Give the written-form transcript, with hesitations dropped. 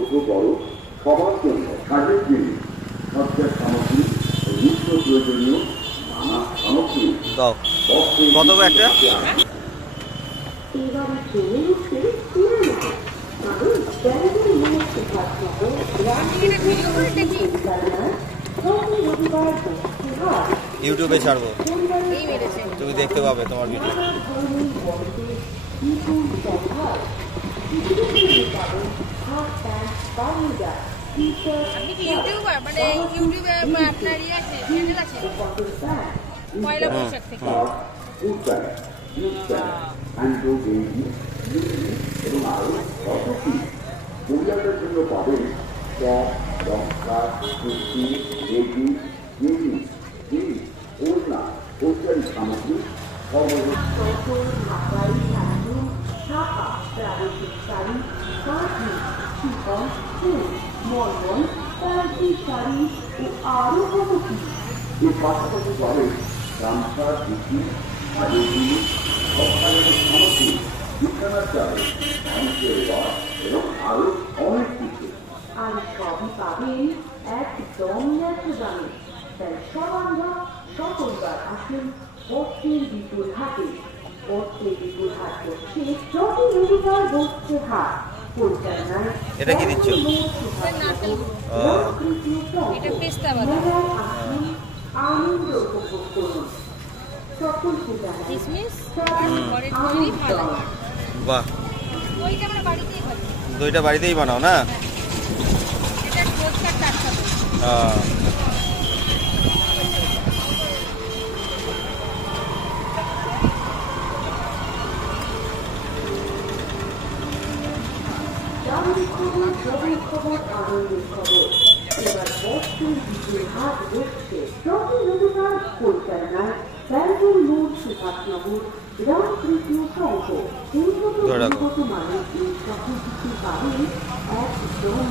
ছোট বড় সবার জন্য কাজের জিনিস, সজ্জার সামগ্রী, নিত্য প্রয়োজনীয় নানা সামগ্রী। কত একটা ইউটিউবে ছাড়বো, তুমি দেখতে পাবে তোমার ভিডিও। আপনি কি ইউটিউবার, মানে ইউটিউবে আপনার ইয়ে আছে, চ্যানেল আছে পয়লা বৈশাখ থেকে? এবং আরো কত কি মহিলাদের জন্য পাবেন ক্যাপ, লঙ্কা, কুর্তি, রেডি, জিনিস, জিনিস, ওড়না, ওড়নার সামগ্রী, এর পাশাপাশি পাবেন গামছা, ধুতি, কাজের জিনিস, সবকালের সামগ্রী, বিছানার চাল, মানুষের রস এবং আরো অনেক কিছু। আর সবই পাবেন একদম ন্যায্য দামে। তাই সব আমরা সকলবার আসুন বস্ত্রের বিপুল হাটে। বস্ত্রের বিপুল হাট হচ্ছে প্রতি রবিবার বস্ত্রের হাট। এটা কি দিচ্ছ? এটা পেস্তা বাদাম, আনন্দ উপভোগ করুন। সকলকে জানাই কিশমিশ আর ঘরের তৈরি ভালো। বাহ, দইটা আমরা বাড়িতেই খাই। দইটা বাড়িতেই বানাও না? এটা রোজকার টাটকা দই। খবর আনন্দের খবর। এবার বস্ত্রের বিপুল হাট বসছে প্রতি রবিবার কলকাতায় ব্যাঙ্গল মোড়, সুভাষনগর, রামকৃষ্ণ সংঘ। উন্নত মানের এই সকল কিছু পাবেন একদম